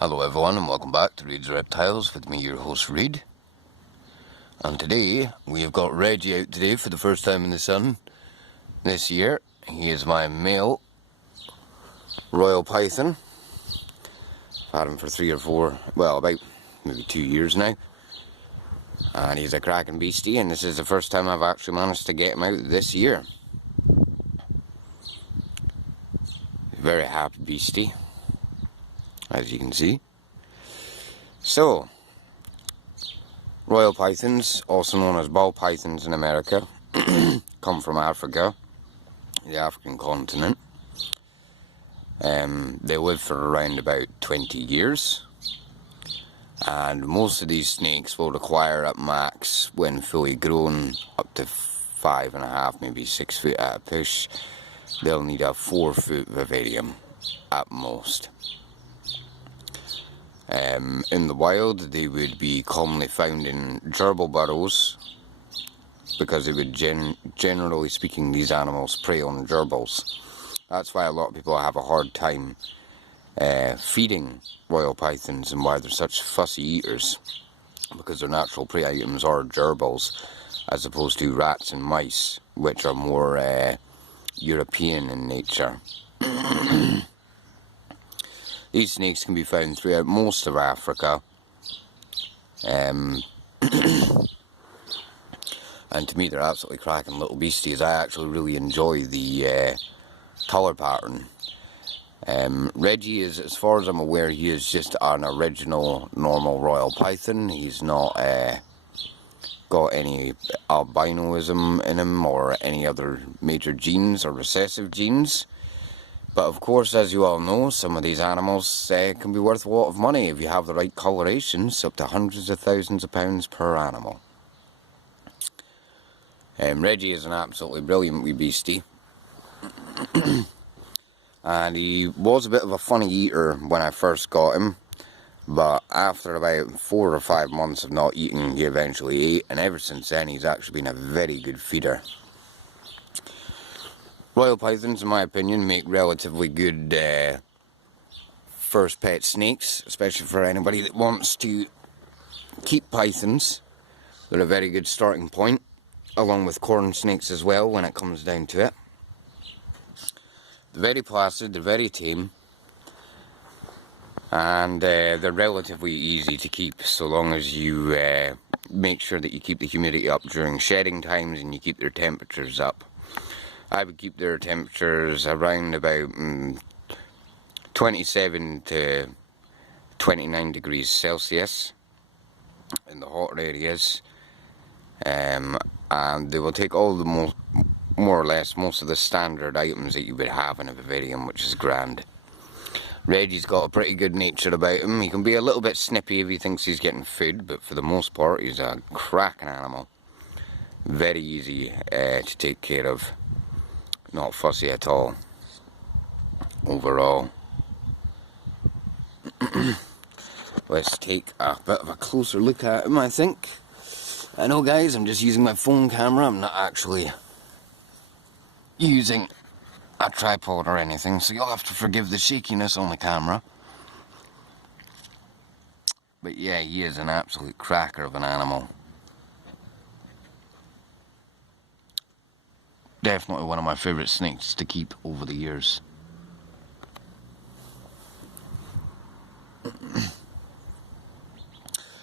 Hello everyone and welcome back to Reed's Reptiles with me, your host Reed. And today we have got Reggie out today for the first time in the sun this year. He is my male Royal Python. I've had him for about maybe 2 years now. And he's a cracking beastie, and this is the first time I've actually managed to get him out this year. Very happy beastie, as you can see. So, Royal Pythons, also known as ball pythons in America, come from Africa, the African continent. They live for around about 20 years, and most of these snakes will require at max, when fully grown, up to 5.5, maybe 6 foot at a push. They'll need a 4-foot vivarium at most. In the wild, they would be commonly found in gerbil burrows, because they would, generally speaking, these animals prey on gerbils. That's why a lot of people have a hard time feeding Royal Pythons, and why they're such fussy eaters, because their natural prey items are gerbils, as opposed to rats and mice, which are more European in nature. These snakes can be found throughout most of Africa, and to me they're absolutely cracking little beasties. I actually really enjoy the colour pattern. Reggie is, as far as I'm aware, he is just an original normal Royal Python. He's not got any albinoism in him or any other major genes or recessive genes. But of course, as you all know, some of these animals can be worth a lot of money if you have the right colorations, up to hundreds of thousands of pounds per animal. Reggie is an absolutely brilliant wee beastie. And he was a bit of a funny eater when I first got him, but after about 4 or 5 months of not eating, he eventually ate, and ever since then he's actually been a very good feeder. Royal Pythons, in my opinion, make relatively good first pet snakes, especially for anybody that wants to keep pythons. They're a very good starting point, along with corn snakes as well when it comes down to it. They're very placid, they're very tame, and they're relatively easy to keep, so long as you make sure that you keep the humidity up during shedding times and you keep their temperatures up. I would keep their temperatures around about 27 to 29 degrees Celsius in the hotter areas, and they will take all the more or less most of the standard items that you would have in a vivarium, which is grand. Reggie's got a pretty good nature about him. He can be a little bit snippy if he thinks he's getting food, but for the most part he's a cracking animal. Very easy to take care of. Not fussy at all, overall. Let's take a bit of a closer look at him, I think. I know, guys, I'm just using my phone camera. I'm not actually using a tripod or anything, so you'll have to forgive the shakiness on the camera. But yeah, he is an absolute cracker of an animal. Definitely one of my favourite snakes to keep over the years.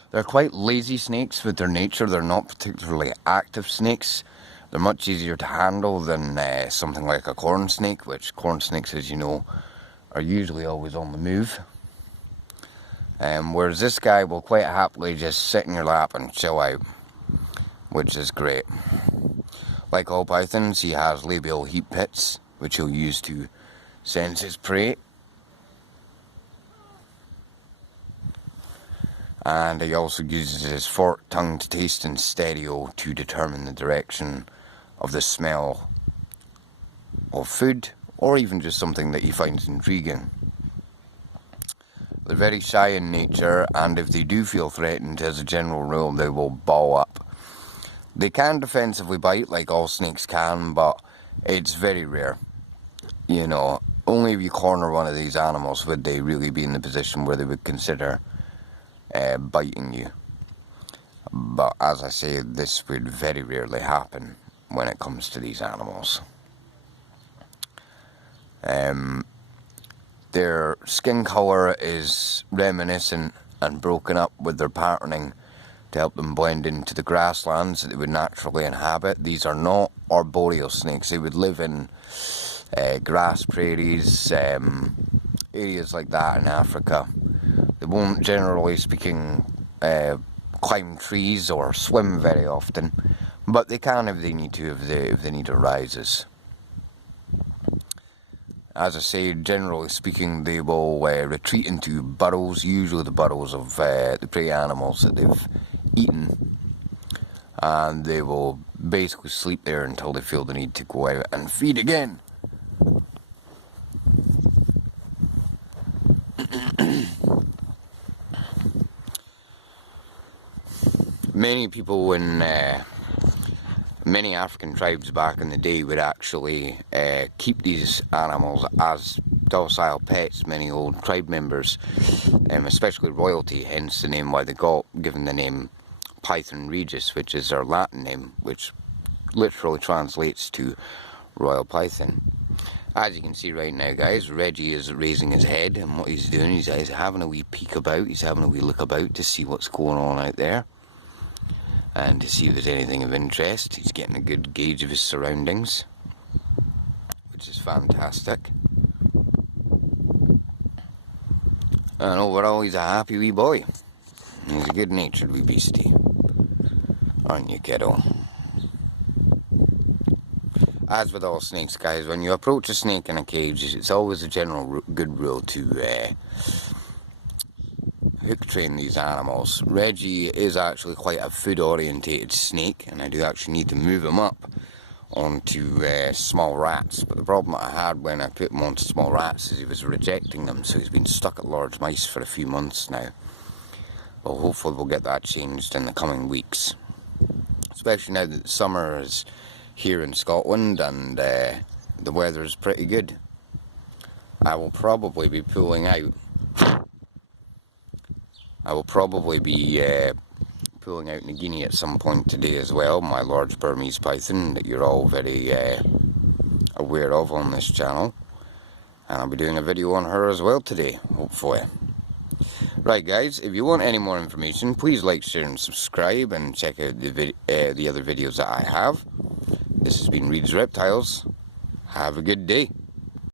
They're quite lazy snakes with their nature. They're not particularly active snakes. They're much easier to handle than something like a corn snake, which corn snakes, as you know, are usually always on the move. Whereas this guy will quite happily just sit in your lap and chill out, which is great. Like all pythons, he has labial heat pits, which he'll use to sense his prey. And he also uses his forked tongue to taste in stereo to determine the direction of the smell of food, or even just something that he finds intriguing. They're very shy in nature, and if they do feel threatened, as a general rule, they will ball up. They can defensively bite, like all snakes can, but it's very rare. You know, only if you corner one of these animals would they really be in the position where they would consider biting you. But as I say, this would very rarely happen when it comes to these animals. Their skin colour is reminiscent and broken up with their patterning to help them blend into the grasslands that they would naturally inhabit. These are not arboreal snakes. They would live in grass prairies, areas like that in Africa. They won't, generally speaking, climb trees or swim very often, but they can if they need to, if the need arises. As I say, generally speaking, they will retreat into burrows, usually the burrows of the prey animals that they've eaten, and they will basically sleep there until they feel the need to go out and feed again. Many people in many African tribes back in the day would actually keep these animals as docile pets. Many old tribe members, especially royalty, hence the name why they got given the name Python Regis, which is their Latin name, which literally translates to royal python. As you can see right now, guys, Reggie is raising his head, and what he's doing, he's having a wee peek about, he's having a wee look about to see what's going on out there, and to see if there's anything of interest. He's getting a good gauge of his surroundings, which is fantastic. And overall, he's a happy wee boy. He's a good-natured wee beastie. Aren't you, kiddo? As with all snakes, guys, when you approach a snake in a cage, it's always a general good rule to hook train these animals. Reggie is actually quite a food-orientated snake, and I do actually need to move him up onto small rats. But the problem I had when I put him onto small rats is he was rejecting them, so he's been stuck at large mice for a few months now. Well, hopefully we'll get that changed in the coming weeks, especially now that summer is here in Scotland and the weather is pretty good. I will probably be pulling out. I will probably be pulling out Nagini at some point today as well, my large Burmese python that you're all very aware of on this channel. And I'll be doing a video on her as well today, hopefully. Right, guys, if you want any more information, please like, share and subscribe, and check out the other videos that I have. This has been Reed's Reptiles. Have a good day.